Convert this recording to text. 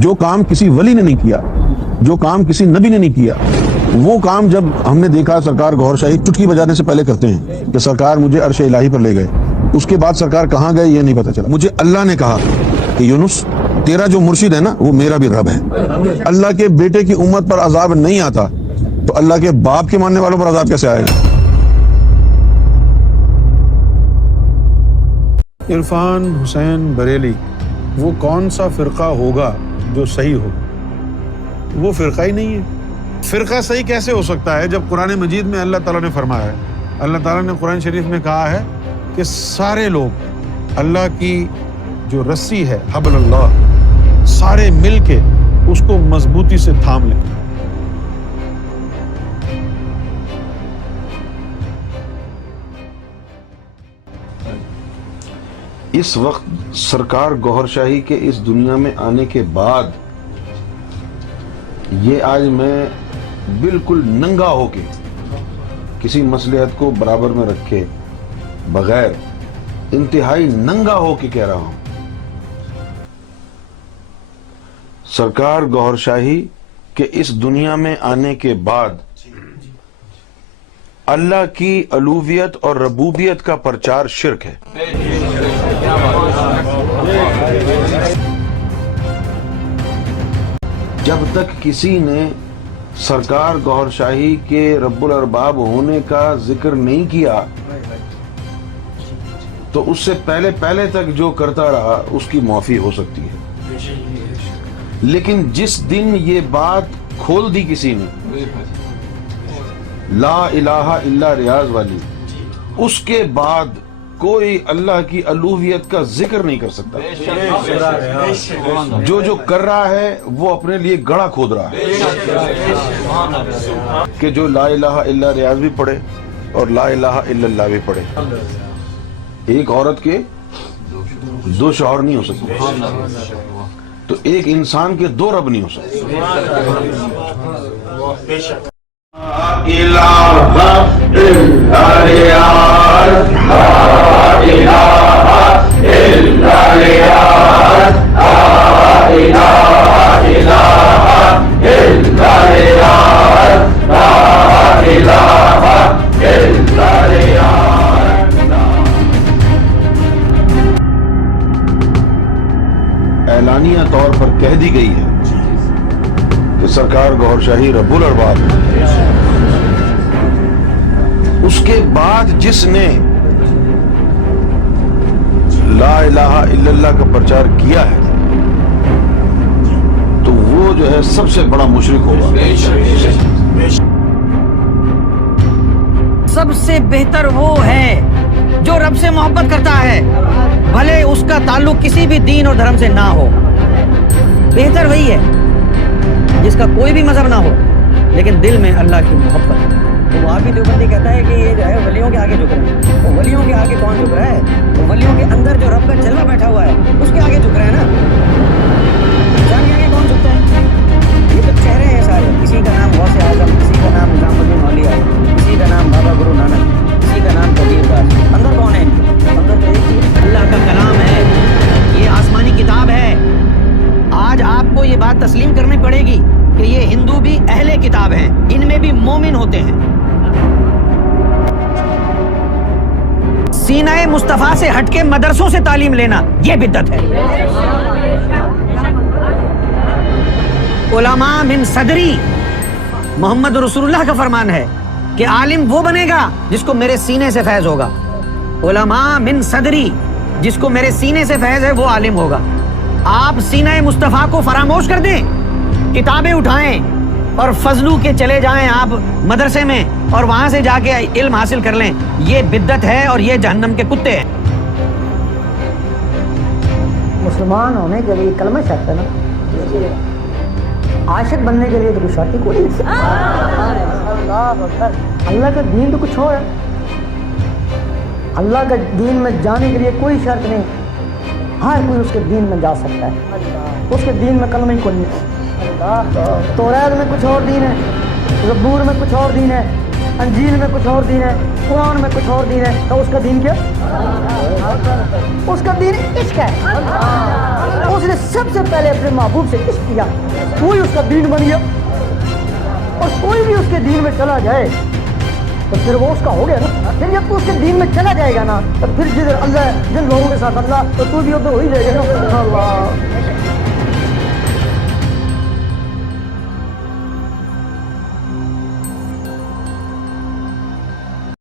جو کام کسی ولی نے نہیں کیا، جو کام کسی نبی نے نہیں کیا، وہ کام جب ہم نے دیکھا سرکار گوھر شاہی چٹکی بجانے سے پہلے کرتے ہیں کہ سرکار مجھے عرش الہی پر لے گئے، اس کے بعد سرکار کہاں گئے یہ نہیں پتا چلا۔ مجھے اللہ نے کہا کہ یونس تیرا جو مرشد ہے نا وہ میرا بھی رب ہے۔ اللہ کے بیٹے کی امت پر عذاب نہیں آتا تو اللہ کے باپ کے ماننے والوں پر عذاب کیسے آئے گا؟ عرفان حسین بریلی وہ کون سا فرقہ ہوگا جو صحیح ہو؟ وہ فرقہ ہی نہیں ہے۔ فرقہ صحیح کیسے ہو سکتا ہے جب قرآن مجید میں اللہ تعالیٰ نے فرمایا ہے، اللہ تعالیٰ نے قرآن شریف میں کہا ہے کہ سارے لوگ اللہ کی جو رسی ہے حبل اللہ، سارے مل کے اس کو مضبوطی سے تھام لیں۔ اس وقت سرکار گوھر شاہی کے اس دنیا میں آنے کے بعد یہ آج میں بالکل ننگا ہو کے کسی مصلحت کو برابر میں رکھے بغیر انتہائی ننگا ہو کے کہہ رہا ہوں، سرکار گوھر شاہی کے اس دنیا میں آنے کے بعد اللہ کی الوہیت اور ربوبیت کا پرچار شرک ہے۔ جب تک کسی نے سرکار گوھر شاہی کے رب الارباب ہونے کا ذکر نہیں کیا تو اس سے پہلے تک جو کرتا رہا اس کی معافی ہو سکتی ہے، لیکن جس دن یہ بات کھول دی کسی نے لا الہ الا ریاض والی، اس کے بعد کوئی اللہ کی الوہیت کا ذکر نہیں کر سکتا۔ جو کر رہا ہے وہ اپنے لیے گڑھا کھود رہا ہے کہ جو لا الہ الا ریاض بھی پڑھے اور لا الہ الا اللہ بھی پڑھے۔ ایک عورت کے دو شوہر نہیں ہو سکتے تو ایک انسان کے دو رب نہیں ہو سکتے۔ اعلانیہ طور پر کہہ دی گئی ہے کہ سرکار گوھر شاہی رب الارباب ہے۔ اس کے بعد جس نے لا الہ الا اللہ کا پرچار کیا ہے تو وہ جو ہے سب سے بڑا مشرک ہوگا۔ سب سے بہتر وہ ہے جو رب سے محبت کرتا ہے، بھلے اس کا تعلق کسی بھی دین اور دھرم سے نہ ہو۔ بہتر وہی ہے جس کا کوئی بھی مذہب نہ ہو لیکن دل میں اللہ کی محبت۔ تو وہاں بھی دیوبندی کہتا ہے کہ یہ جو ہے ولیوں کے آگے جھک رہے ہیں۔ وہ ولیوں کے آگے کون جھک رہا ہے؟ وہ ولیوں کے اندر جو رب کا جلوہ بیٹھا ہوا ہے اس کے آگے جھک رہے ہیں نا۔ انسان کے آگے کون جھکتا ہے؟ یہ تو چہرے ہیں سارے، کسی کا نام غوث اعظم، کسی کا نام نظام الدین اولیاء، کسی کا نام بابا گرو نانک، کسی کا نام کبیر داس۔ اندر کون ہے ان کے؟ اندر تو ایک ہی اللہ کا کلام ہے، یہ آسمانی کتاب ہے۔ آج آپ کو یہ بات تسلیم کرنی پڑے گی کہ یہ ہندو بھی اہل کتاب ہیں، ان میں بھی مومن ہوتے ہیں۔ سینہ مصطفیٰ سے ہٹ کے مدرسوں سے تعلیم لینا یہ بدعت ہے۔ علماء من صدری، محمد رسول اللہ کا فرمان ہے کہ عالم وہ بنے گا جس کو میرے سینے سے فیض ہوگا۔ علماء من صدری، جس کو میرے سینے سے فیض ہے وہ عالم ہوگا۔ آپ سینہ مصطفیٰ کو فراموش کر دیں، کتابیں اٹھائیں اور فضلو کے چلے جائیں آپ مدرسے میں اور وہاں سے جا کے علم حاصل کر لیں، یہ بدعت ہے اور یہ جہنم کے کتے ہیں۔ مسلمان ہونے کے لیے کلمہ شرط ہے نا، عاشق بننے کے لیے تو کوئی شرط ہی کوئی نہیں۔ اللہ کا دین تو کچھ اور ہے، اللہ کا دین میں جانے کے لیے کوئی شرط نہیں، ہر کوئی اس کے دین میں جا سکتا ہے۔ اس کے دین میں کلمہ ہی کوئی نہیں۔ توریت میں کچھ اور دین ہے، زبور میں کچھ اور دین ہے، انجیل میں کچھ اور دین ہے، قرآن میں کچھ اور دین ہے، تو اس کا دین کیا؟ اس کا دین عشق ہے، اس نے سب سے پہلے اپنے محبوب سے عشق کیا، وہی اس کا دین بن گیا. اور کوئی بھی اس کے دین میں چلا جائے تو پھر وہ اس کا ہو گیا نا. پھر جب تو اس کے دین میں چلا جائے گا نا تو پھر جدھر اللہ جن لوگوں کے ساتھ اللہ تو بھی ادھر ہو ہی جائے گا نا. اللہ